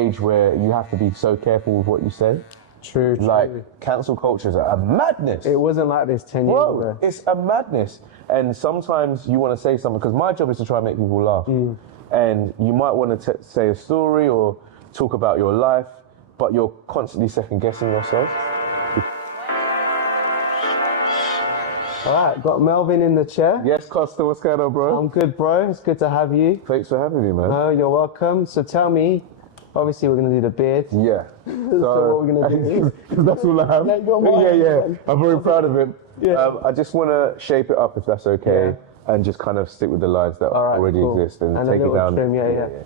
age where you have to be so careful with what you say. True. Like, cancel culture is a madness. It wasn't like this 10 years ago. It's a madness. And sometimes you want to say something, because my job is to try and make people laugh. And you might want to say a story or talk about your life, but you're constantly second guessing yourself. All right, got Melvin in the chair. Yes, Costa, what's going on, bro? I'm good, bro. It's good to have you. Thanks for having me, man. No, you're welcome. So tell me, obviously we're going to do the beard. Yeah. So what we're going to do Because that's all I have. Yeah. I'm very proud of it. Yeah. I just want to shape it up, if that's okay, and just kind of stick with the lines that already exist and take it down. Trim,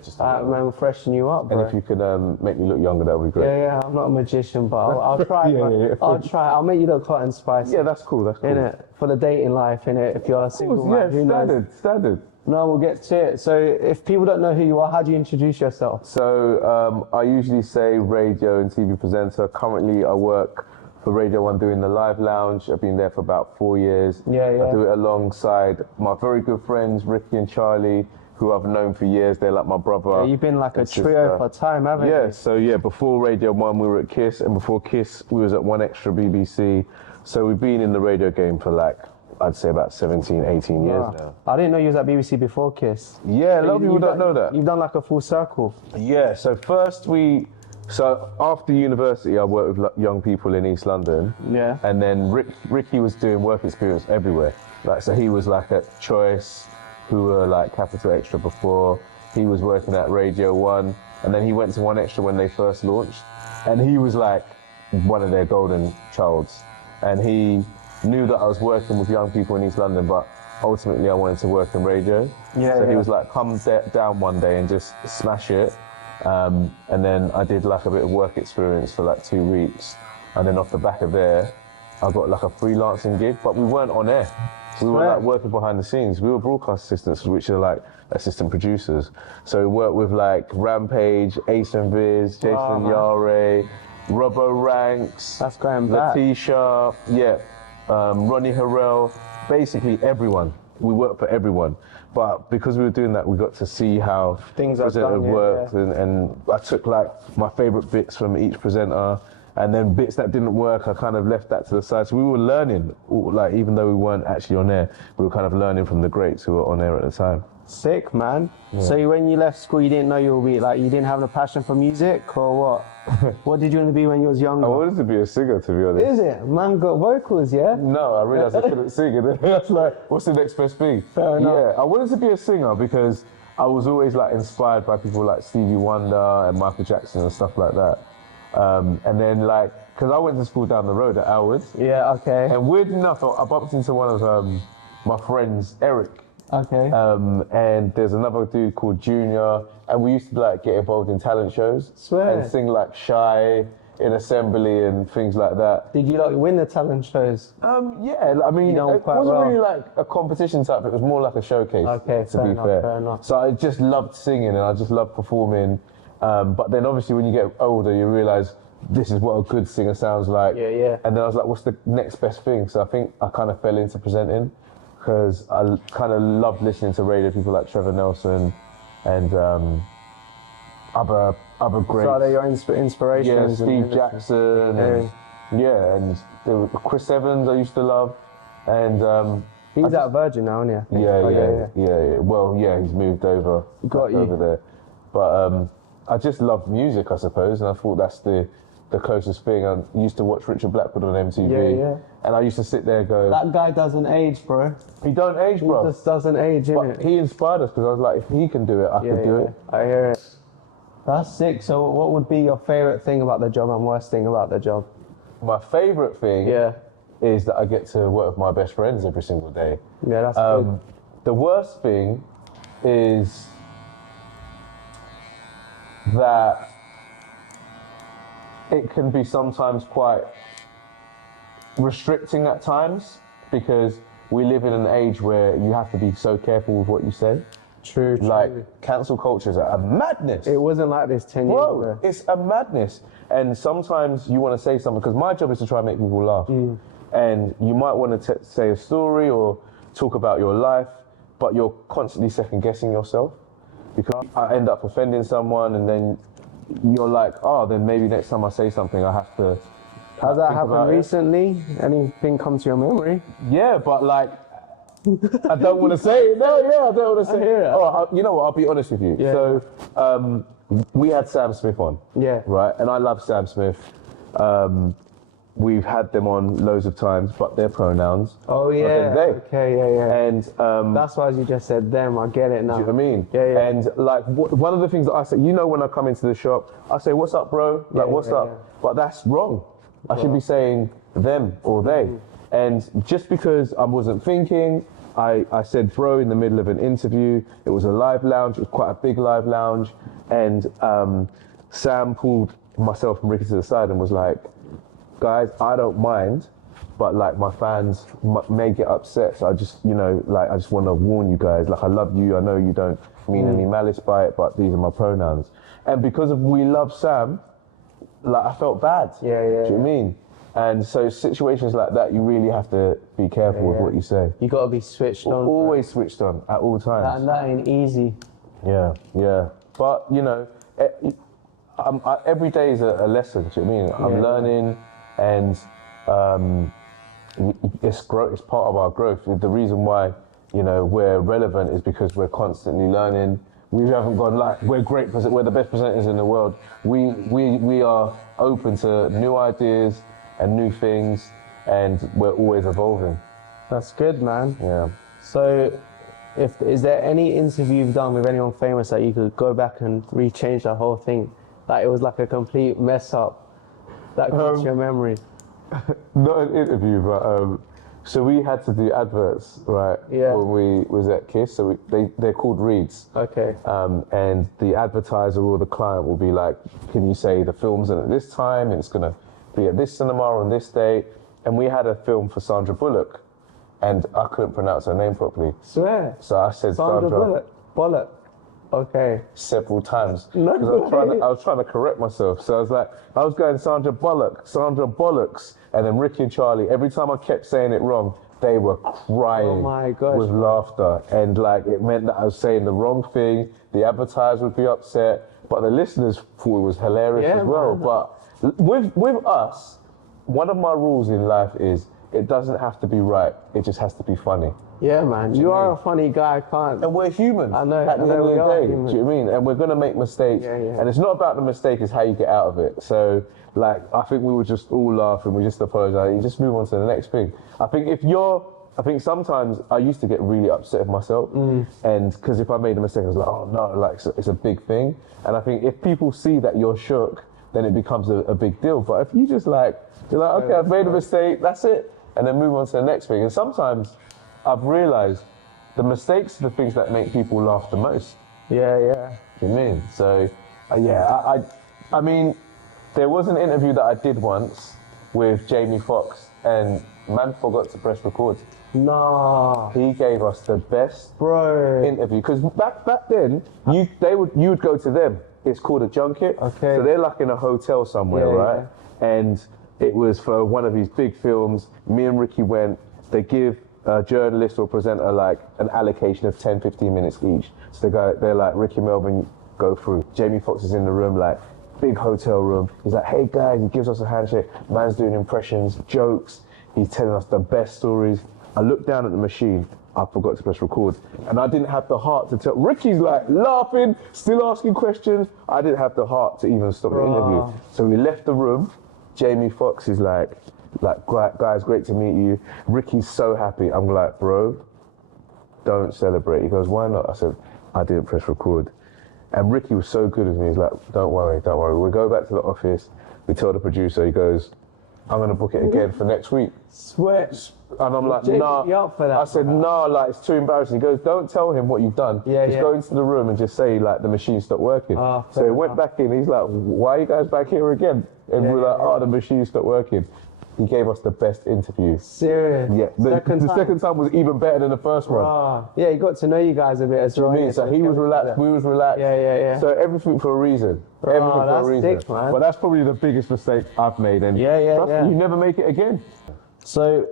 just man, freshen you up, bro. And if you could make me look younger, that would be great. Yeah, I'm not a magician, but I'll try. I'll try. I'll make you look hot and spicy. Yeah, that's cool. That's cool. Innit? For the dating life, innit? If you're a single man, who knows? Standard. No, we'll get to it. So if people don't know who you are, how do you introduce yourself? So I usually say radio and TV presenter. Currently, I work for Radio 1 doing the Live Lounge. I've been there for about 4 years. Yeah. I do it alongside my very good friends, Ricky and Charlie, who I've known for years. They're like my brother. Yeah, you've been like a trio for time, haven't you? Yeah, so before Radio 1, we were at KISS, and before KISS, we was at 1Extra BBC. So we've been in the radio game for like, I'd say about 17, 18 years now. I didn't know you was at BBC before KISS. Yeah, a lot of people don't know that. You've done like a full circle. Yeah, so so after university, I worked with young people in East London. Yeah. And then Ricky was doing work experience everywhere. Like, so he was like at Choice, who were like Capital Extra before. He was working at Radio 1, and then he went to 1Extra when they first launched. And he was like one of their golden childs. And he knew that I was working with young people in East London, but ultimately I wanted to work in radio. So he was like, come down one day and just smash it. And then I did like a bit of work experience for like 2 weeks. And then off the back of there, I got like a freelancing gig, but we weren't on air. So we were like working behind the scenes. We were broadcast assistants, which are like assistant producers. So we worked with like Rampage, Ace and Viz, Jason Yare, Robbo Ranks, that's going back. Letitia, Ronnie Harrell, basically everyone. We worked for everyone. But because we were doing that, we got to see how things are done, worked, and I took like my favorite bits from each presenter, and then bits that didn't work, I kind of left that to the side. So we were learning, like even though we weren't actually on air, we were kind of learning from the greats who were on air at the time. Sick, man. Yeah. So when you left school, you didn't know you would be like, you didn't have a passion for music, or what? What did you want to be when you was younger? I wanted to be a singer, to be honest. Is it? Man got vocals, yeah? No, I realised I couldn't sing, and then that's like, what's the next best thing? Fair enough. Yeah, I wanted to be a singer because I was always like inspired by people like Stevie Wonder and Michael Jackson and stuff like that. And then like, because I went to school down the road at Elwood. Yeah, okay. And weird enough, I bumped into one of my friends, Eric. Okay. And there's another dude called Junior, and we used to like get involved in talent shows. Swear. And sing like Shy in Assembly and things like that. Did you like win the talent shows? Yeah, I mean, it wasn't really like a competition type, it was more like a showcase, to be fair. Fair enough. So I just loved singing and I just loved performing. But then obviously when you get older, you realise this is what a good singer sounds like. Yeah. And then I was like, what's the next best thing? So I think I kind of fell into presenting, because I kind of loved listening to radio people like Trevor Nelson and other greats. So they're your inspirations? Yeah, Steve Jackson, and there was Chris Evans I used to love, and he's at Virgin now, isn't he? Yeah. Well, yeah, he's moved over. Over there, but I just loved music, I suppose, and I thought that's the closest thing. I used to watch Richard Blackwood on MTV, and I used to sit there and go, that guy doesn't age, bro. He don't age, bro. He just doesn't age, innit? But he inspired us, because I was like, if he can do it, I can do it. I hear it. That's sick. So what would be your favourite thing about the job and worst thing about the job? My favourite thing is that I get to work with my best friends every single day. Yeah, that's good. The worst thing is that it can be sometimes quite restricting at times, because we live in an age where you have to be so careful with what you say. True. Like, cancel culture is a madness. It wasn't like this 10 years ago. It's a madness. And sometimes you want to say something, because my job is to try and make people laugh. And you might want to say a story or talk about your life, but you're constantly second guessing yourself, because I end up offending someone, and then you're like, oh, then maybe next time I say something, I have to. Has that think happened about it. recently? Anything come to your memory? Yeah, but like, I don't want to say it. No, yeah, I don't want to say it. Oh, you know what? I'll be honest with you. Yeah. So, we had Sam Smith on. Yeah. Right, and I love Sam Smith. We've had them on loads of times, but their pronouns. Oh yeah. They. Okay. Yeah. And That's why you just said them. I get it now. do you know what I mean? Yeah. And like one of the things that I say, when I come into the shop, I say, "What's up, bro?" Like, "What's up?" Yeah. But that's wrong. I should be saying them or they. And just because I wasn't thinking, I said bro in the middle of an interview. It was a live lounge. It was quite a big live lounge. And Sam pulled myself and Ricky to the side and was like, guys, I don't mind, but like my fans may get upset. So I just, I just want to warn you guys. Like, I love you. I know you don't mean any malice by it, but these are my pronouns. And because of we love Sam, like I felt bad. Yeah. Do you know what I mean? And so situations like that, you really have to be careful with what you say. You got to be switched on. Always switched on at all times. And that ain't easy. Yeah. But every day is a lesson. Do you know what I mean? I'm learning, and it's growth. It's part of our growth. The reason why we're relevant is because we're constantly learning. We haven't gone like we're great. We're the best presenters in the world. We are open to new ideas and new things, and we're always evolving. That's good, man. Yeah. So, is there any interview you've done with anyone famous that you could go back and rechange the whole thing? Like it was like a complete mess up that comes to your memory? Not an interview, but so we had to do adverts, right? Yeah. When we was at KISS, so they're called reads. Okay. And the advertiser or the client will be like, can you say the film's at this time and it's gonna be at this cinema on this day? And we had a film for Sandra Bullock, and I couldn't pronounce her name properly. Swear. So I said Sandra Bullock. Okay. several times. No 'Cause I was trying to correct myself. So I was going Sandra Bullocks, and then Ricky and Charlie, every time I kept saying it wrong, they were crying Oh my gosh, with man. laughter. And like it meant that I was saying the wrong thing, the advertiser would be upset, but the listeners thought it was hilarious Yeah, as well. man. But with us, one of my rules in life is it doesn't have to be right, it just has to be funny. Yeah, man. You are a funny guy. I can't. And we're human. I know, At the I know end of we the are day, human. do you know what I mean? And we're gonna make mistakes. Yeah. And it's not about the mistake; it's how you get out of it. So, like, I think we would just all laugh and we just apologize. You just move on to the next thing. I think sometimes I used to get really upset with myself, and because if I made a mistake, I was like, oh no, like it's a big thing. And I think if people see that you're shook, then it becomes a big deal. But if you just you're like, okay, I've made a mistake, that's it, and then move on to the next thing. And sometimes I've realized the mistakes are the things that make people laugh the most. Yeah. Do you know what I mean? So, I mean, there was an interview that I did once with Jamie Foxx, and man forgot to press record. Nah. He gave us the best Bro. interview, because back then you would go to them. It's called a junket. Okay. So they're like in a hotel somewhere, Yeah, right? And it was for one of these big films. Me and Ricky went. They give a journalist or presenter like an allocation of 10, 15 minutes each. So they're like, Ricky and Melvin, go through. Jamie Foxx is in the room, like big hotel room. He's like, hey guys, he gives us a handshake. Man's doing impressions, jokes. He's telling us the best stories. I looked down at the machine. I forgot to press record. And I didn't have the heart to tell. Ricky's like laughing, still asking questions. I didn't have the heart to even stop the interview. So we left the room. Jamie Foxx is like, guys, great to meet you. Ricky's so happy. I'm like, bro, don't celebrate. He goes, why not? I said, I didn't press record. And Ricky was so good with me. He's like, don't worry. We go back to the office. We tell the producer, he goes, I'm going to book it again for next week. Swear. And I'm like, Jake, nah. you up for that, I said, nah, like, it's too embarrassing. He goes, don't tell him what you've done. Yeah, just yeah. go into the room and just say, like, the machine stopped working. Ah, so fair he went back in. He's like, why are you guys back here again? And Yeah, we're like, yeah, oh, the machine stopped working. He gave us the best interview. Serious. Yeah, the Second time was even better than the first one. Ah, yeah, he got to know you guys a bit as well. I mean, so he was relaxed, we was relaxed. Yeah. So everything for a reason. Everything for a that's reason. sick, man. But that's probably the biggest mistake I've made. And Yeah. trust me, you never make it again. So,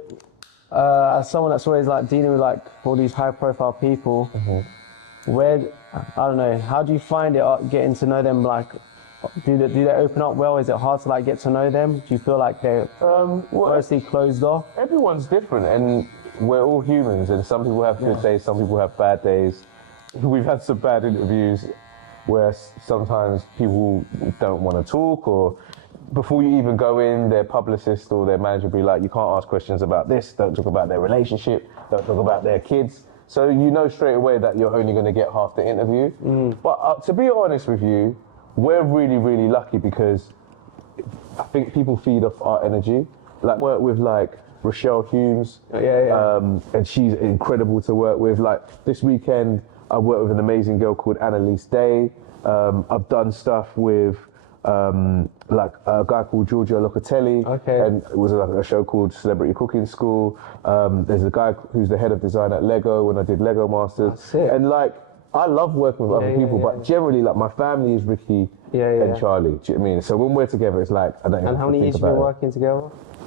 as someone that's always like dealing with like all these high-profile people, Mm-hmm. I don't know, how do you find it getting to know them like Do they open up well? Is it hard to like get to know them? Do you feel like they're mostly closed off? Everyone's different, and we're all humans, and some people have good days, some people have bad days. We've had some bad interviews where sometimes people don't want to talk, or before you even go in, their publicist or their manager will be like, you can't ask questions about this, don't talk about their relationship, don't talk about their kids. So you know straight away that you're only going to get half the interview. But to be honest with you, we're really, really lucky because I think people feed off our energy. Like, work with like Rochelle Humes, and she's incredible to work with. Like this weekend, I worked with an amazing girl called Annalise Day. I've done stuff with like a guy called Giorgio Locatelli, and it was like a show called Celebrity Cooking School. There's a guy who's the head of design at Lego when I did Lego Masters, and like I love working with other people, but generally like my family is Ricky and Charlie. Do you know what I mean? So when we're together, it's like I don't. And how many years have you been working together?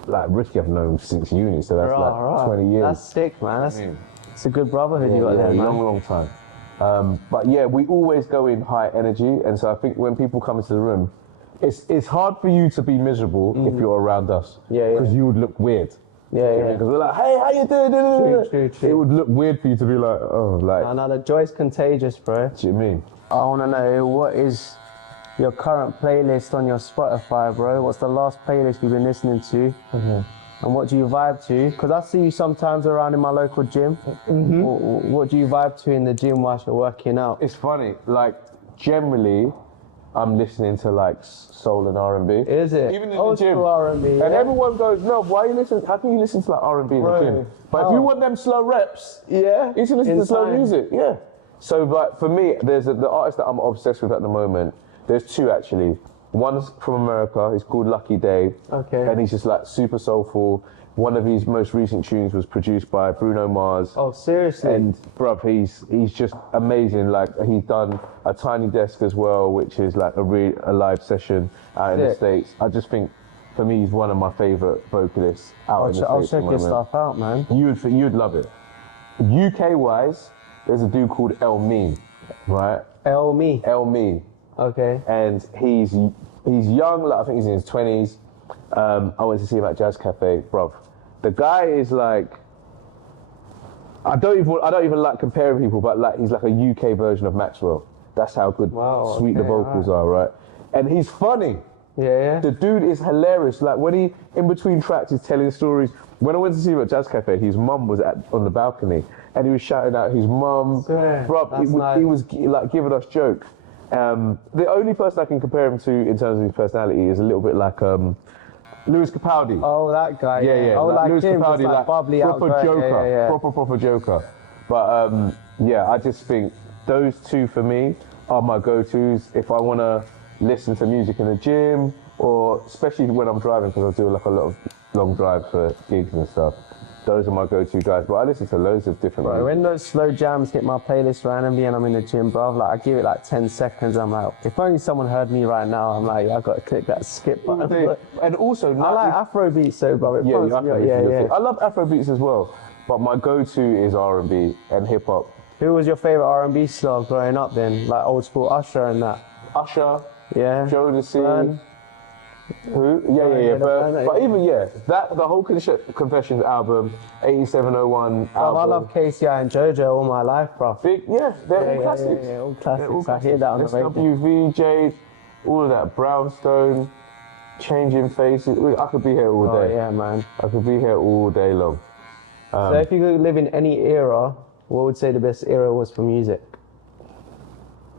Like Ricky, I've known since uni, so that's like 20 years. That's sick, man. It's a good brotherhood you got there, man. Long time. But yeah, we always go in high energy, and so I think when people come into the room, it's hard for you to be miserable if you're around us, because you would look weird. Because we're like, hey, how you doing? True. It would look weird for you to be like, oh, like. No, the joy's contagious, bro. What do you mean? I want to know, what is your current playlist on your Spotify, bro? What's the last playlist you've been listening to? And what do you vibe to? Because I see you sometimes around in my local gym. What do you vibe to in the gym whilst you're working out? It's funny, like, generally, I'm listening to like soul and R&B. Is it? Even in the gym. R&B, and everyone goes, no, why are you listening? How can you listen to like R&B in the gym? But if you want them slow reps, you should listen to slow music. So like for me, there's the artist that I'm obsessed with at the moment. There's two actually. One's from America, he's called Lucky Day. And he's just like super soulful. One of his most recent tunes was produced by Bruno Mars. Oh, seriously? And bruv, he's just amazing. Like he's done a Tiny Desk as well, which is like a live session out in the States. I just think, for me, he's one of my favorite vocalists out in the States. I'll check his stuff out, man. You'd love it. UK wise, there's a dude called El Mean, right? El Mean. El Mean. Okay. And he's young. Like I think he's in his 20s. I went to see him at Jazz Cafe, bruv. The guy is like, I don't even like comparing people, but like he's like a UK version of Maxwell. That's how good, sweet the vocals are, right? And he's funny. The dude is hilarious. Like when he, in between tracks, he's telling stories. When I went to see him at Jazz Cafe, his mum was on the balcony, and he was shouting out his mum. Bruv, he was like giving us jokes. The only person I can compare him to in terms of his personality is a little bit like Lewis Capaldi. Oh, that guy. Oh, like Lewis him, Capaldi, like bubbly, proper joker, proper joker. But I just think those two for me are my go-tos if I want to listen to music in the gym, or especially when I'm driving, because I do like a lot of long drives for gigs and stuff. Those are my go-to guys, but I listen to loads of different music. When those slow jams hit my playlist randomly and I'm in the gym, bro, like I give it like 10 seconds. I'm like, if only someone heard me right now. I'm like, I got to click that skip button. And also, I like Afrobeats, so bro. I love Afrobeats as well, but my go-to is R&B and hip hop. Who was your favorite R&B star growing up then? Like old school Usher and that. Usher, Jodeci. Who? But even the whole Confessions album, 8701 album. I love KCI and JoJo all my life, bro. They're all classics. All classics. I hear that on the radio. SWV, all of that, Brownstone, Changing Faces. I could be here all day. Yeah, man. I could be here all day long. So if you could live in any era, what would you say the best era was for music?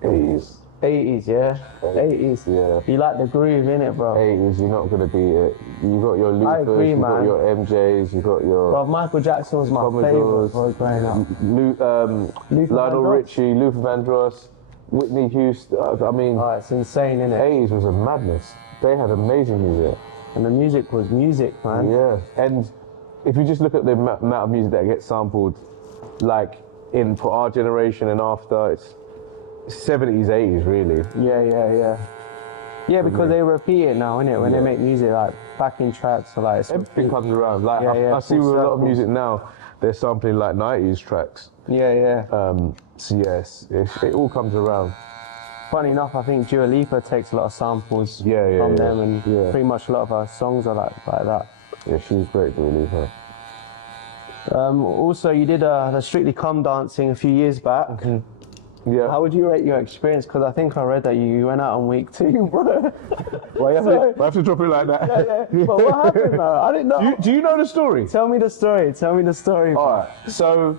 80s. 80s, yeah? 80s. Yeah. You like the groove, innit, bro? 80s, you're not going to beat it. You got your Luthers, you got your MJs, you got your... Bro, Michael Jackson was my favourite bro growing up. Lionel Richie, Luther Vandross, Whitney Houston. I mean... Oh, it's insane, innit? 80s was a madness. They had amazing music. And the music was music, man. Yeah. And if you just look at the amount of music that gets sampled, like for our generation and after, it's 70s, 80s, really. Yeah, because they repeat it now, innit? When they make music, like backing tracks, or like everything comes around. Like I see with a lot of music now, they're sampling like 90s tracks. So yes, it all comes around. Funny enough, I think Dua Lipa takes a lot of samples Yeah, from them, and yeah. pretty much a lot of her songs are like that. Yeah, she's great, Dua Lipa. Also, you did the Strictly Come dancing a few years back. Yeah. How would you rate your experience? Because I think I read that you went out on week 2, bro. Well, I have to drop it like that. Yeah. But what happened, though? I didn't know. Do you know the story? Tell me the story. Bro. All right. So,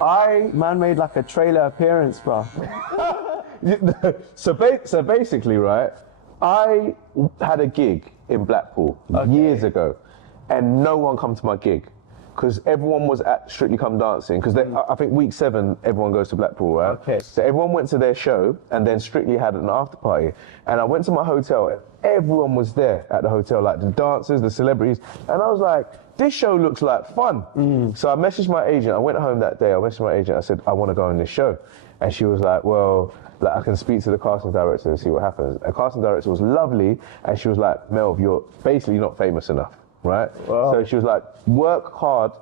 Man made like a trailer appearance, bro. so basically, right, I had a gig in Blackpool years ago, and no one come to my gig because everyone was at Strictly Come Dancing. Because I think week 7, everyone goes to Blackpool, right? Okay. So everyone went to their show, and then Strictly had an after party. And I went to my hotel, and everyone was there at the hotel, like the dancers, the celebrities, and I was like, this show looks like fun. So I messaged my agent. I went home that day. I messaged my agent. I said, I want to go on this show. And she was like, well, like, I can speak to the casting director and see what happens. The casting director was lovely. And she was like, Melv, you're basically not famous enough, right? Wow. So she was like, work hard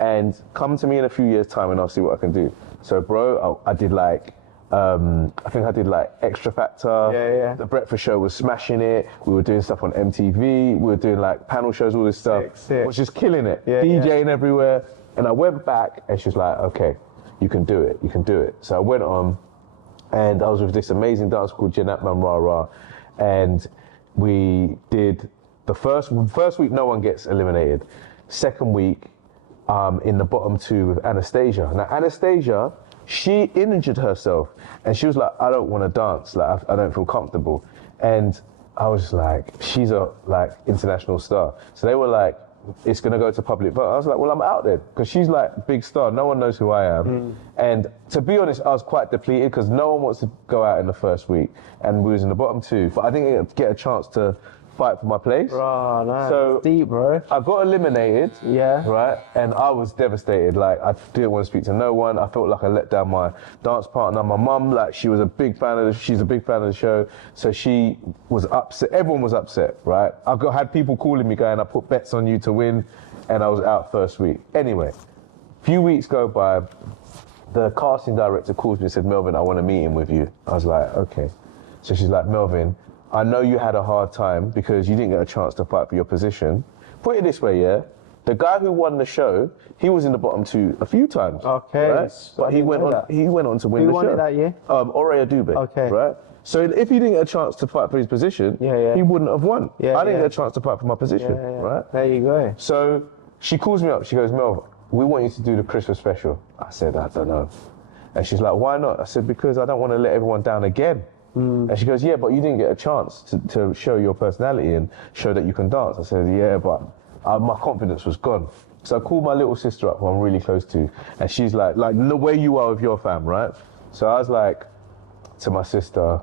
and come to me in a few years' time and I'll see what I can do. So, bro, I did like, I think I did like Extra Factor. Yeah. The Breakfast Show was smashing it. We were doing stuff on MTV. We were doing like panel shows, all this stuff. Sick. I was just killing it. Yeah, DJing everywhere. And I went back and she was like, okay, you can do it. So I went on and I was with this amazing dancer called Jeanette Manrara. And we did the first week, no one gets eliminated. Second week, in the bottom 2 with Anastasia. Now, Anastasia, she injured herself and she was like, I don't want to dance, like I don't feel comfortable. And I was like, she's a like international star. So they were like, it's gonna go to public vote. I was like, well, I'm out there because she's like a big star. No one knows who I am. And to be honest, I was quite depleted because no one wants to go out in the first week. And we was in the bottom 2, but I didn't get a chance to fight for my place. Oh, no. So deep, bro. I got eliminated. Yeah. Right. And I was devastated. Like I didn't want to speak to no one. I felt like I let down my dance partner. My mum, like she's a big fan of the show. So she was upset. Everyone was upset, right? Had people calling me going, I put bets on you to win, and I was out first week. Anyway, few weeks go by, the casting director calls me and said, Melvin, I want a meeting with you. I was like, okay. So she's like, Melvin, I know you had a hard time because you didn't get a chance to fight for your position. Put it this way, yeah? The guy who won the show, he was in the bottom 2 a few times. Okay. Right? But he went on to win the show. Who won it that year? Ore Adube. Okay. Right? So if he didn't get a chance to fight for his position, he wouldn't have won. I didn't get a chance to fight for my position, right? There you go. So she calls me up, she goes, Mel, we want you to do the Christmas special. I said, I don't know. And she's like, why not? I said, because I don't want to let everyone down again. And she goes, yeah, but you didn't get a chance to show your personality and show that you can dance. I said, yeah, but my confidence was gone. So I called my little sister up, who I'm really close to, and she's like the way you are with your fam, right? So I was like to my sister,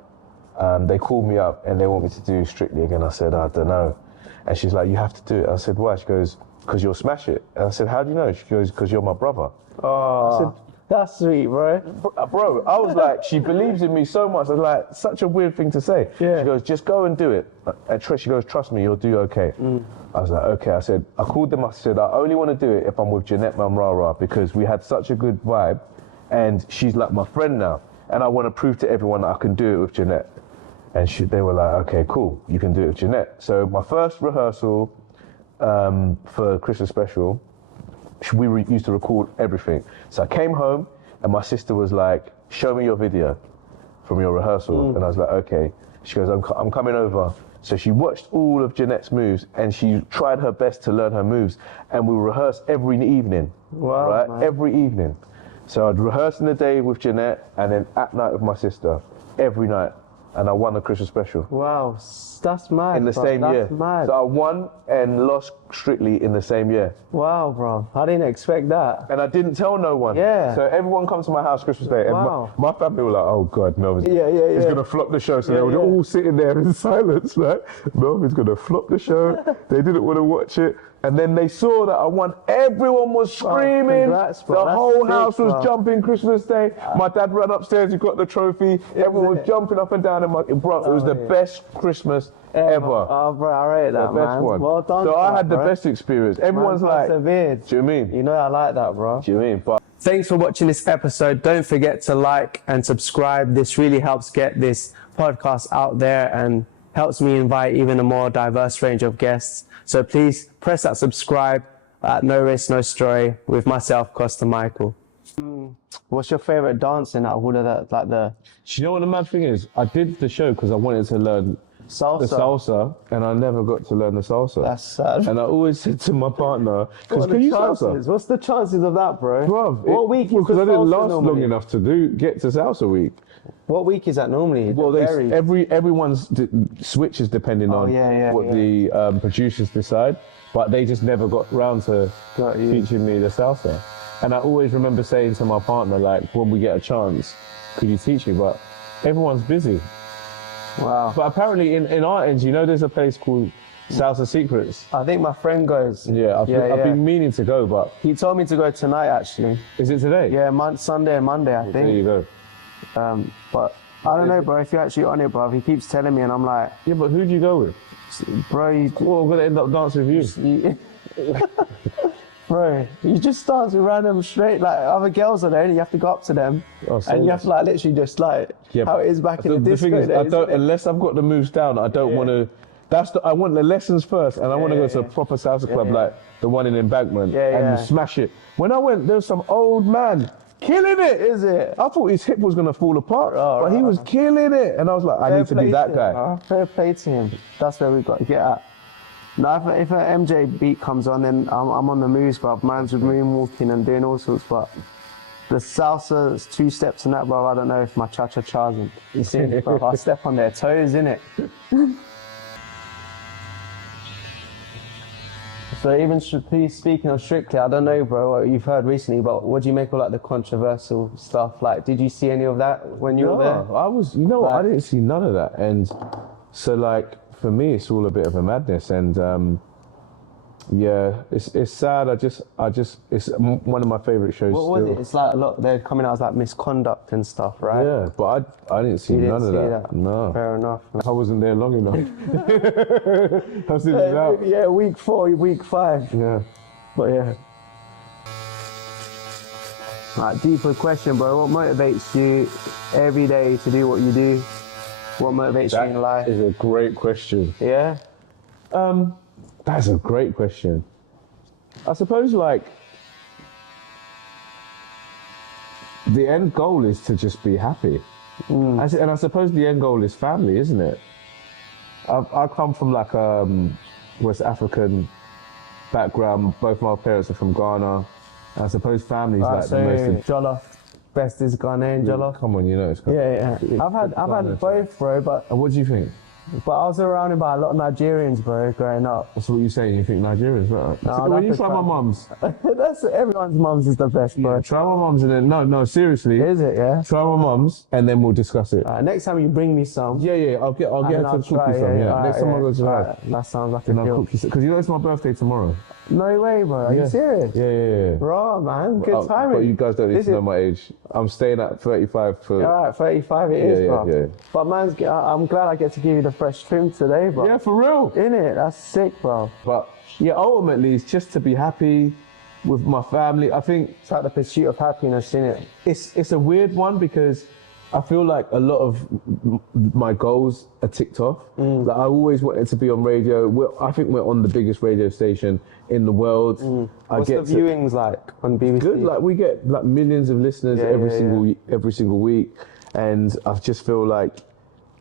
they called me up and they want me to do Strictly again. I said, I don't know. And she's like, you have to do it. I said, why? She goes, because you'll smash it. And I said, how do you know? She goes, because you're my brother. Oh. I said, that's sweet, bro. Bro, I was like, she believes in me so much. I was like, such a weird thing to say. Yeah. She goes, just go and do it. And she goes, trust me, you'll do okay. I was like, okay. I said, I called them. I said, I only want to do it if I'm with Jeanette Mamrara because we had such a good vibe and she's like my friend now. And I want to prove to everyone that I can do it with Jeanette. And they were like, okay, cool. You can do it with Jeanette. So my first rehearsal for Christmas special, we used to record everything. So I came home and my sister was like, show me your video from your rehearsal. And I was like, okay. She goes, I'm coming over. So she watched all of Jeanette's moves and she tried her best to learn her moves. And we rehearsed every evening. Wow, right? man. Every evening. So I'd rehearse in the day with Jeanette and then at night with my sister, every night. And I won the Christmas special. Wow, that's mad. In the same year. That's mad. So I won and lost Strictly in the same year. Wow, bro. I didn't expect that. And I didn't tell no one. Yeah. So everyone comes to my house Christmas Day. Wow. And my family were like, oh God, Melvin's Yeah. he's going to flop the show. So they were all sitting there in silence, like, Melvin's going to flop the show. They didn't want to watch it. And then they saw that I won. Everyone was screaming. Congrats, bro. The That's whole sick, house was bro. jumping Christmas Day. My dad ran upstairs, he got the trophy. Everyone was jumping up and down. Bro, it was the best Christmas ever. Oh, bro, I rate that, The best man. one. Well done. So for I that, had the bro. best experience. Everyone's Man like, persevered. do you mean? You know I like that, bro. Do you mean? But Thanks for watching this episode. Don't forget to like and subscribe. This really helps get this podcast out there and helps me invite even a more diverse range of guests. So please press that subscribe at No Risk, No Story with myself, Costa Michael. What's your favorite dancing out of all of that? Like the Do you know what the mad thing is? I did the show because I wanted to learn salsa. the salsa, and I never got to learn the salsa. That's sad. And I always said to my partner, What are can you the salsa? chances? What's the chances of that, bro? Bruv, What week is because the I didn't salsa last normally? long enough to get to salsa week. What week is that normally? Well, It varies. everyone's switches depending on what the producers decide, but they just never got round to Got you. teaching me the salsa. And I always remember saying to my partner, like, when we get a chance, could you teach me? But everyone's busy. Wow. But apparently in our end, you know, there's a place called Salsa Secrets. I think my friend goes. Yeah, I've been meaning to go, but He told me to go tonight, actually. is it today? Yeah, Sunday and Monday, I There you think. go. But I don't know, bro. If you're actually on it, bro, he keeps telling me, and I'm like, Yeah, but who do you go with? bro, Well, I'm gonna end up dancing with you. bro, you just dance with random straight, like other girls are there, and you have to go up to them, Oh, and you have to like literally just like how it is back in the The disco thing is, I days, don't, innit? unless I've got the moves down, I don't want to. I want the lessons first, and I want to go to a proper salsa club like the one in Embankment and smash it. When I went, there was some old man killing it. Is it? I thought his hip was gonna fall apart, but he was killing it, and I was like, I need to be that guy. Fair play to him. That's where we got to get at. Now, if an MJ beat comes on, then I'm on the moves, bro. Man's with moonwalking and doing all sorts, but the salsa, it's 2 steps in that, bro. I don't know if my cha-cha-cha's in. You see me, bro? I step on their toes, innit? So even speaking of Strictly, I don't know, bro, what you've heard recently, but what do you make of like the controversial stuff? Like, did you see any of that when you were there? I was, I didn't see none of that, and so like for me, it's all a bit of a madness, and it's sad. It's one of my favorite shows. What was it? It's like a lot. They're coming out as like misconduct and stuff, right? Yeah, but I didn't see none of that. No, Fair enough. I wasn't there long enough. I was out. Yeah, week 4, week 5. Yeah, But yeah. Like, deeper question, bro. What motivates you every day to do what you do? What motivates you in life? That is a great question. Yeah? That's a great question. I suppose like the end goal is to just be happy. And I suppose the end goal is family, isn't it? I come from like West African background. Both my parents are from Ghana. I suppose family is like the most. Jollof. Best is Ghanaian jollof. Come on, you know it's. Yeah. I've had both, bro, but And what do you think? I was surrounded by a lot of Nigerians, bro, growing up. That's what you're saying. You think Nigerians better? No, when you that's try my mum's, That's everyone's mums is the best, bro. try my mum's and then no, seriously. Is it? Yeah. Try my mum's and then we'll discuss it. Next time you bring me some. Yeah, I'll get her to cook you some. Yeah, next time I go to her, That sounds like a and I'll deal. cook you some. Because you know it's my birthday tomorrow. No way, bro. Are you serious? Yeah. Bro, man, good timing. But you guys don't need This to know is- my age. I'm staying at 35 for. All right, 35 it is, bro. Yeah. But I'm glad I get to give you the fresh trim today, bro. Yeah, for real. Innit? That's sick, bro. But yeah, ultimately it's just to be happy with my family. I think It's like the pursuit of happiness, innit? it's a weird one because I feel like a lot of my goals are ticked off. Like I always wanted to be on radio. I think we're on the biggest radio station in the world. What's the viewings like on BBC? Good. Like we get like millions of listeners every single week, and I just feel like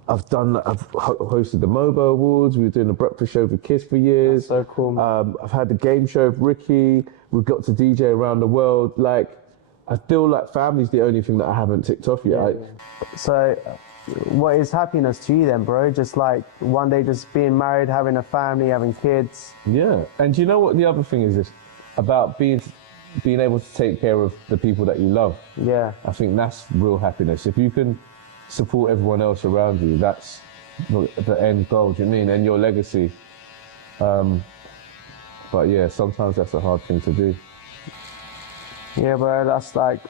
I've hosted the MOBO Awards. We were doing the breakfast show for Kiss for years. That's so cool, man. I've had the game show with Ricky. We've got to DJ around the world. Like I feel like family's the only thing that I haven't ticked off yet. So, what is happiness to you then, bro? Just like one day just being married, having a family, having kids? Yeah, and do you know what the other thing is? This about being able to take care of the people that you love. Yeah. I think that's real happiness. If you can support everyone else around you, that's the end goal. Do you mean? And your legacy. But yeah, sometimes that's a hard thing to do. Yeah, bro. That's like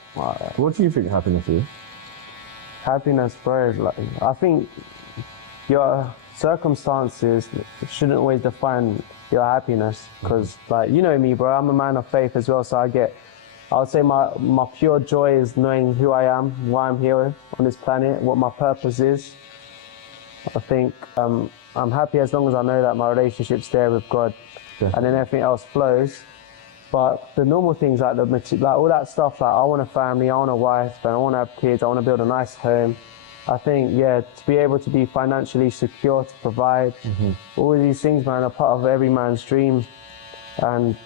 What do you think happiness is? happiness, bro. Is like, I think your circumstances shouldn't always define your happiness, because like, you know me, bro, I'm a man of faith as well, so I get I would say my pure joy is knowing who I am, why I'm here on this planet, what my purpose is. I think I'm happy as long as I know that my relationship's there with God, and then everything else flows. But the normal things like all that stuff, like I want a family, I want a wife, and I want to have kids, I want to build a nice home. I think, yeah, to be able to be financially secure, to provide, all of these things, man, are part of every man's dream. And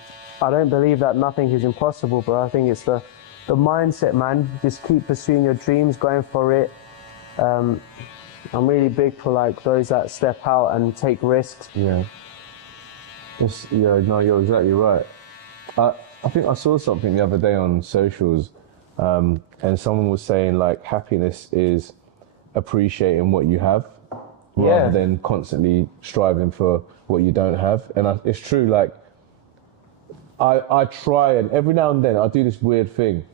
I don't believe that nothing is impossible, bro. I think it's the mindset, man. Just keep pursuing your dreams, going for it. I'm really big for like those that step out and take risks. Yeah. No, you're exactly right. I think I saw something the other day on socials, and someone was saying like happiness is appreciating what you have rather than constantly striving for what you don't have. And it's true, like I try, and every now and then I do this weird thing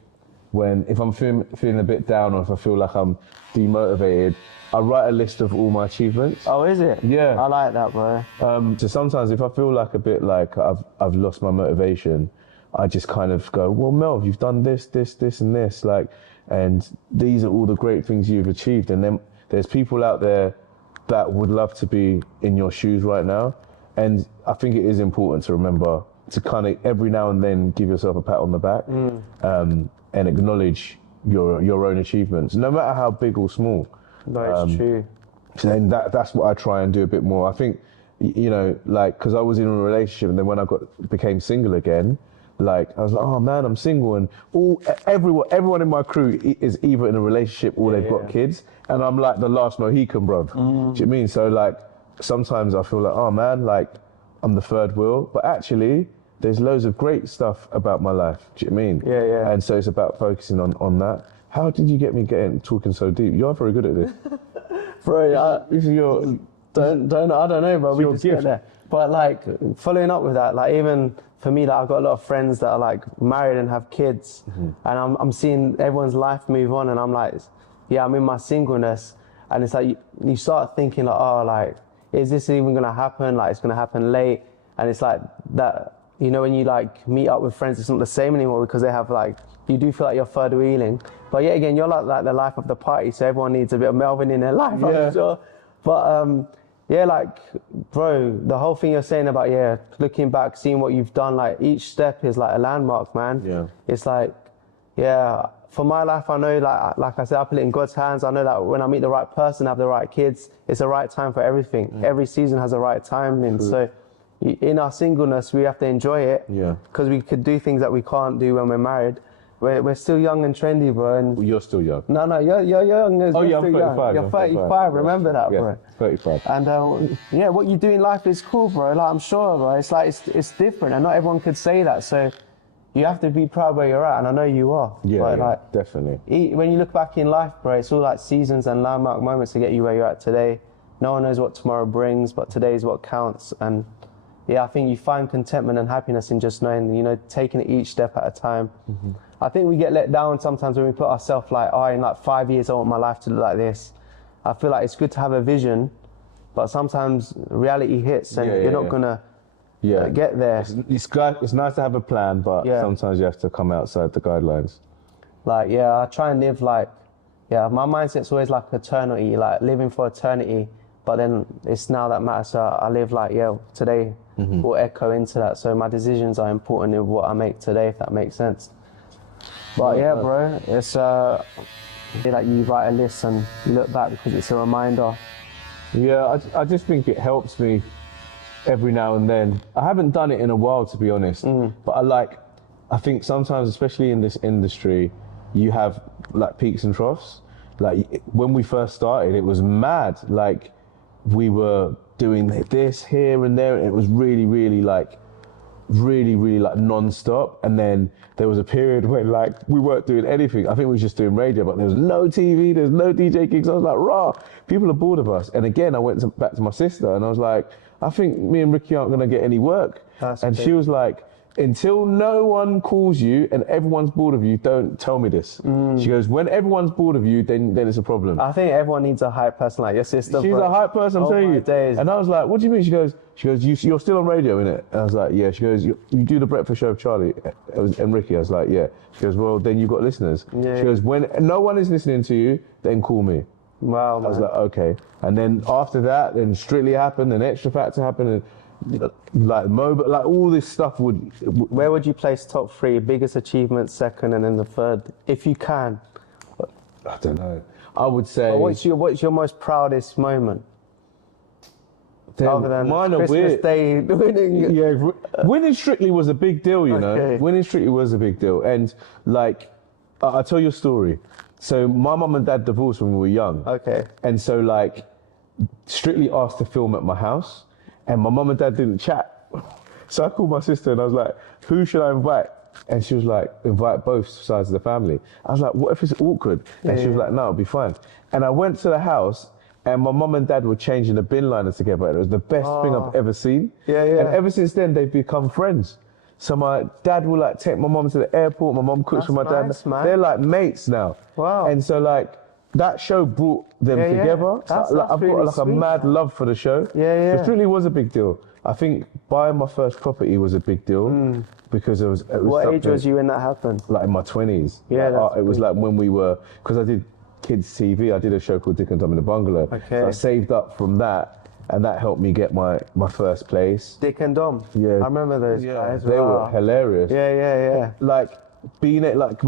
when if I'm feeling a bit down or if I feel like I'm demotivated, I write a list of all my achievements. Oh, is it? Yeah. I like that, bro. So sometimes if I feel like a bit like I've lost my motivation, I just kind of go, well, Melv, you've done this, and this, like, and these are all the great things you've achieved. And then there's people out there that would love to be in your shoes right now. And I think it is important to remember to kind of every now and then give yourself a pat on the back and acknowledge your own achievements, no matter how big or small. No, it's true. So then that's what I try and do a bit more. I think, you know, like, because I was in a relationship and then when I became single again, like, I was like, oh man, I'm single, and everyone in my crew is either in a relationship or they've got kids, and I'm like the last Mohican, bruv. Do you know what I mean? So like, sometimes I feel like, oh man, like, I'm the third wheel, but actually, there's loads of great stuff about my life. Do you know what I mean? Yeah. And so it's about focusing on that. How did you get me talking so deep? You're very good at this. Bro, This is your... I don't know, bro. We just get there. But like, following up with that, like even for me, like I've got a lot of friends that are like married and have kids, and I'm seeing everyone's life move on, and I'm like, yeah, I'm in my singleness, and it's like you start thinking like, oh, like, is this even gonna happen? Like, it's gonna happen late, and it's like that. You know, when you like meet up with friends, it's not the same anymore because they have like, you do feel like you're third wheeling. But yet again, you're like the life of the party, so everyone needs a bit of Melvin in their life, I'm sure. But yeah, like, bro, the whole thing you're saying about, looking back, seeing what you've done, like each step is like a landmark, man. Yeah. It's like, for my life, I know, like I said, I put it in God's hands. I know that when I meet the right person, have the right kids, it's the right time for everything. Every season has a right timing. So in our singleness, we have to enjoy it. Yeah. Because we could do things that we can't do when we're married. We're still young and trendy, bro. And well, you're still young. No, you're young. Oh, yeah, I'm 35. You're 35. Remember that, bro. 35. And what you do in life is cool, bro. Like, I'm sure, bro. It's like it's different, and not everyone could say that. So you have to be proud where you're at, and I know you are. Yeah, but, like, definitely. When you look back in life, bro, it's all like seasons and landmark moments to get you where you're at today. No one knows what tomorrow brings, but today is what counts. And yeah, I think you find contentment and happiness in just knowing, you know, taking it each step at a time. I think we get let down sometimes when we put ourselves like, oh, in like 5 years I want my life to look like this. I feel like it's good to have a vision, but sometimes reality hits and you're not gonna get there. It's nice to have a plan, but sometimes you have to come outside the guidelines. Like, I try and live like, my mindset's always like eternity, like living for eternity, but then it's now that matters. So I live like, today will echo into that. So my decisions are important in what I make today, if that makes sense. But bro, it's like you write a list and you look back because it's a reminder. Yeah, I just think it helps me every now and then. I haven't done it in a while, to be honest, but I think sometimes, especially in this industry, you have like peaks and troughs. Like when we first started, it was mad. Like we were doing this here and there. It was really like non-stop, and then there was a period when like we weren't doing anything. I think we were just doing radio, but there was no TV, there's no DJ gigs. I was like, raw, people are bored of us. And again, I went back to my sister and I was like, I think me and Ricky aren't gonna get any work. And she was like, until no one calls you and everyone's bored of you, don't tell me this. She goes, when everyone's bored of you, then it's a problem. I think everyone needs a hype person like your sister. She's bro. a hype person, I'm telling you. Days. And I was like, what do you mean? She goes, you're still on radio, innit? And I was like, yeah. She goes, you do the breakfast show with Charlie and Ricky. I was like, yeah. She goes, well, then you've got listeners. Yeah. She goes, when no one is listening to you, then call me. Wow, man. I was like, okay. And then after that, then Strictly happened, and Extra Factor happened, and like mobile, like all this stuff would. Where would you place top 3? Biggest achievement, second, and then the third, if you can? I don't know. I would say. Well, what's your most proudest moment? Other than mine are Christmas weird. Day winning. Yeah, winning Strictly was a big deal, you know. Okay. Winning Strictly was a big deal, and like, I'll tell you a story. So my mum and dad divorced when we were young. Okay. And so like, Strictly asked to film at my house, and my mum and dad didn't chat. So I called my sister and I was like, who should I invite? And she was like, invite both sides of the family. I was like, what if it's awkward? And she was like, no, it'll be fine. And I went to the house, and my mum and dad were changing the bin liners together. It was the best thing I've ever seen. Yeah, yeah. And ever since then, they've become friends. So my dad will like take my mum to the airport. My mum cooks for my nice, dad. man. They're like mates now. Wow. And so like, that show brought them together. That's So, like, I've really got like a sweet, mad love for the show. Yeah, yeah. So Strictly was a big deal. I think buying my first property was a big deal because it was What age something- was you when that happened? like in my 20s. Yeah, Like, that's it was like when we were, because I did kids TV, I did a show called Dick and Dom in the Bungalow. Okay. So I saved up from that, and that helped me get my first place. Dick and Dom. Yeah. I remember those guys. They Wow. were hilarious. Yeah. Like being at like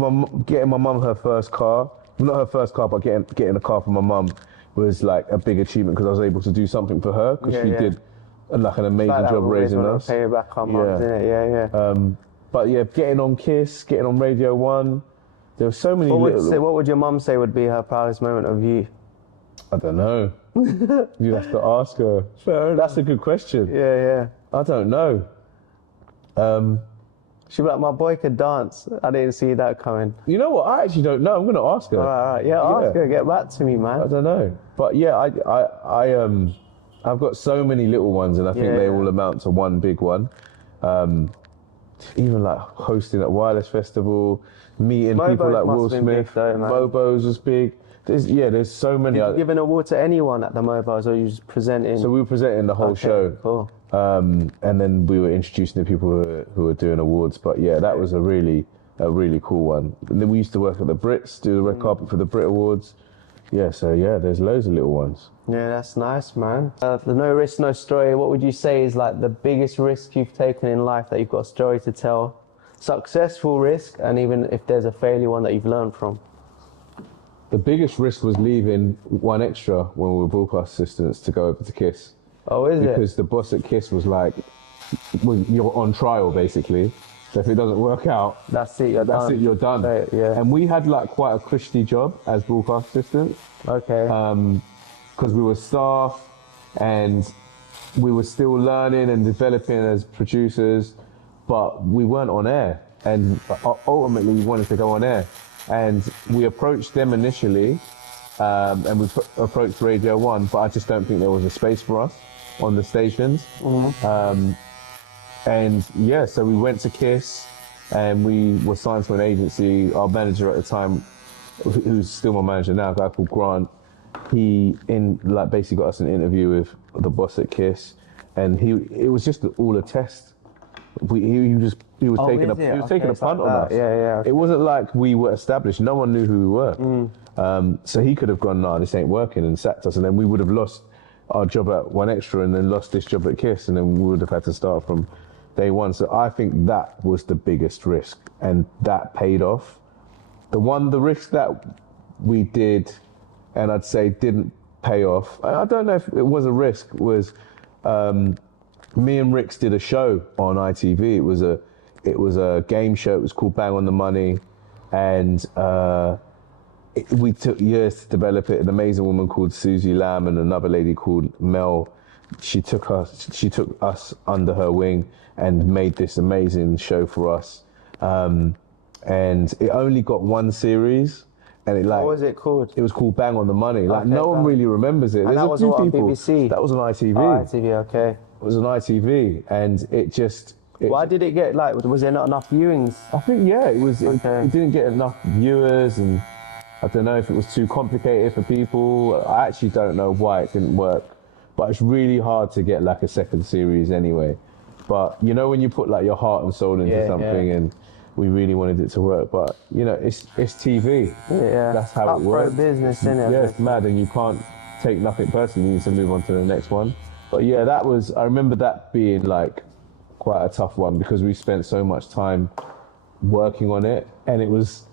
getting my mum her first car, not her first car, but getting a car for my mum was like a big achievement because I was able to do something for her because she did like an amazing Like that, job always raising wanna us. pay back our mums, innit? Yeah. But yeah, getting on Kiss, getting on Radio 1, there were so many What would your mum say would be her proudest moment of you? I don't know. You'd have to ask her. That's a good question. Yeah. I don't know. She'd be like, my boy could dance. I didn't see that coming. You know what? I actually don't know. I'm going to ask her. All right. Yeah, ask her. Get back to me, man. I don't know. But yeah, I've got so many little ones, and I think they all amount to one big one. Even like hosting at Wireless Festival, meeting people like Will Smith. Mobo's was big. There's so many. Did you give an award to anyone at the Mobiles, or you just presenting? So we were presenting the whole show. Cool. And then we were introducing the people who were doing awards. But yeah, that was a really cool one. And then we used to work at the Brits, do the red carpet for the Brit Awards. Yeah, so yeah, there's loads of little ones. Yeah, that's nice, man. The no risk, no story. What would you say is like the biggest risk you've taken in life that you've got a story to tell? Successful risk, and even if there's a failure one that you've learned from. The biggest risk was leaving One Extra when we were broadcast assistants to go over to Kiss. Oh, is it? Because the boss at Kiss was like, well, you're on trial basically. So if it doesn't work out, that's it, you're done. That's it, you're done. Right, yeah. And we had like quite a cushy job as broadcast assistants. Okay. Because we were staff and we were still learning and developing as producers, but we weren't on air. And ultimately we wanted to go on air. And we approached them initially, and we approached Radio 1, but I just don't think there was a space for us on the stations. And yeah, so we went to Kiss, and we were signed to an agency. Our manager at the time, who's still my manager now, a guy called Grant, he basically got us an interview with the boss at Kiss, and it was just all a test. He was taking a punt on us. Yeah. It wasn't like we were established. No one knew who we were. So he could have gone, nah, this ain't working, and sacked us, and then we would have lost our job at One Extra, and then lost this job at Kiss, and then we would have had to start from day one. So I think that was the biggest risk, and that paid off. The risk that we did, and I'd say didn't pay off, I don't know if it was a risk, was me and Rix did a show on ITV. It was a game show. It was called Bang on the Money, and we took years to develop it. An amazing woman called Susie Lamb and another lady called Mel. She took us under her wing and made this amazing show for us. And it only got one series. And what was it called? It was called Bang on the Money. No one really remembers it. And that was on BBC? That was on ITV. Oh, ITV, okay. It was on ITV, and it just Why did it get like? Was there not enough viewings? I think it was. Okay. It didn't get enough viewers, and I don't know if it was too complicated for people. I actually don't know why it didn't work, but it's really hard to get like a second series anyway. But you know when you put like your heart and soul into something, and we really wanted it to work. But you know, it's TV. Yeah, that's how it works. Business, isn't it? Yeah, it's mad, and you can't take nothing personally. You need to move on to the next one. But yeah, that was. I remember that being like quite a tough one because we spent so much time working on it, and it was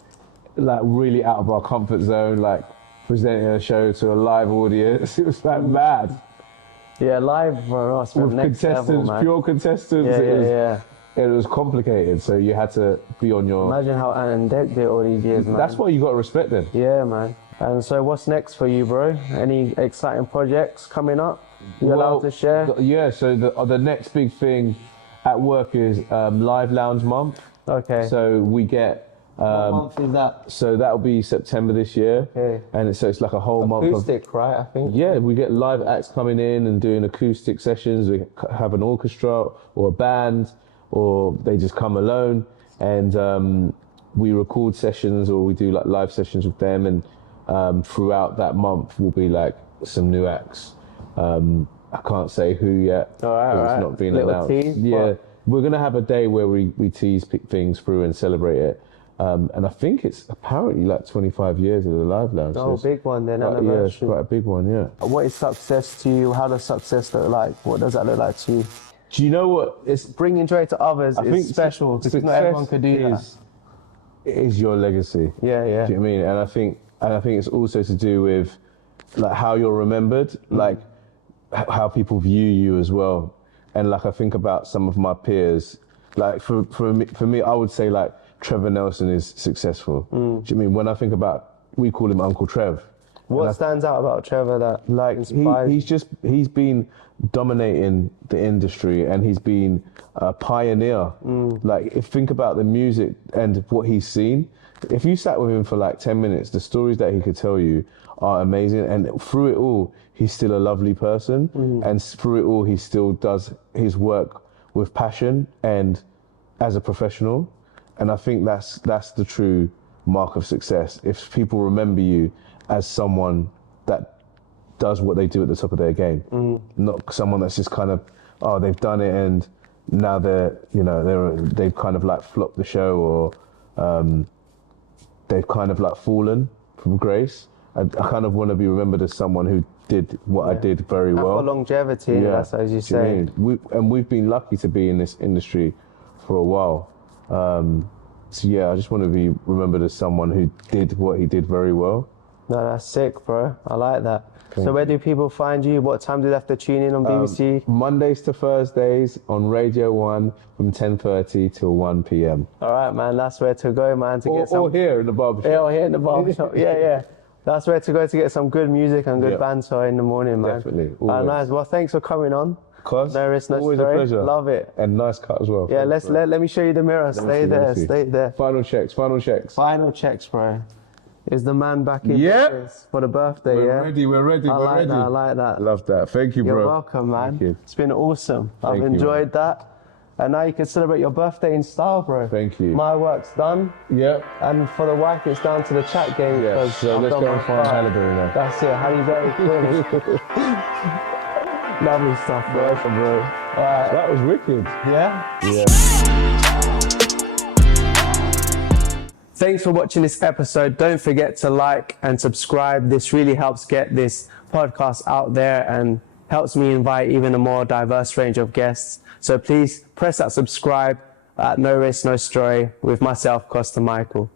like really out of our comfort zone, like presenting a show to a live audience. It was like mad. Yeah, live for us with next contestants, level, man. pure contestants. It was complicated, so you had to be on your. Imagine how Ant Deck did all these years, man. That's why you got to respect them. Yeah, man. And so, what's next for you, bro? Any exciting projects coming up? You allowed to share? Yeah. So the next big thing at work is Live Lounge Month. Okay. So we get. What month is that? So that'll be September this year. Okay. And it's like a whole month of acoustic, right? I think. Yeah, we get live acts coming in and doing acoustic sessions. We have an orchestra or a band, or they just come alone, and we record sessions or we do like live sessions with them. And throughout that month will be like some new acts. I can't say who yet. All right. It's not been Little announced. tease, Yeah, we're gonna have a day where we tease things through and celebrate it. And I think it's apparently like 25 years of the Live Lounge. Oh, big one then, Yeah, it's anniversary. quite a big one, yeah. What is success to you? How does success look like? What does that look like to you? Do you know what? It's Bringing joy to others is special because not everyone could do that. It is your legacy. Yeah. Do you know what I mean? And I think it's also to do with like how you're remembered, like how people view you as well. And like I think about some of my peers, like for me, I would say like Trevor Nelson is successful. Do you know what I mean? When I think about, we call him Uncle Trev. What stands out about Trevor that like inspires? he's been dominating the industry and he's been a pioneer. Like think about the music and what he's seen. If you sat with him for like 10 minutes, the stories that he could tell you are amazing, and through it all he's still a lovely person, and through it all he still does his work with passion and as a professional. And I think that's the true mark of success. If people remember you as someone that does what they do at the top of their game, not someone that's just kind of, they've done it and now they've kind of like flopped the show, or they've kind of like fallen from grace. I kind of want to be remembered as someone who did what I did very well. For longevity, that's as you say. We've been lucky to be in this industry for a while. So yeah, I just want to be remembered as someone who did what he did very well. No, that's sick, bro. I like that. So where do people find you? What time do they have to tune in on BBC? Mondays to Thursdays on Radio 1 from 10:30 till 1 p.m. All right, man. That's where to go, man. Get some. Or here in the barbershop. Yeah, or here in the barbershop. Yeah. That's where to go to get some good music and good banter in the morning, man. Definitely. Nice. Well, thanks for coming on. No risk, no always story. a pleasure. Love it. And nice cut as well. Yeah, let me show you the mirror. Stay there. Final checks. Final checks, bro. Is the man back in business for the birthday? We're ready. I like that. Love that. Thank you, bro. You're welcome, man. Thank you. It's been awesome. Thank I've you, enjoyed that. And now you can celebrate your birthday in style, bro. Thank you. My work's done. Yep. And for the wife, it's down to the chat game. Yeah. So let's go and find Halliburton now. That's it. How you very cool. Lovely stuff, bro. Bro. Alright. That was wicked. Yeah? Yeah. Thanks for watching this episode. Don't forget to like and subscribe. This really helps get this podcast out there and helps me invite even a more diverse range of guests. So please press that subscribe at No Risk, No Story with myself, Costa Michael.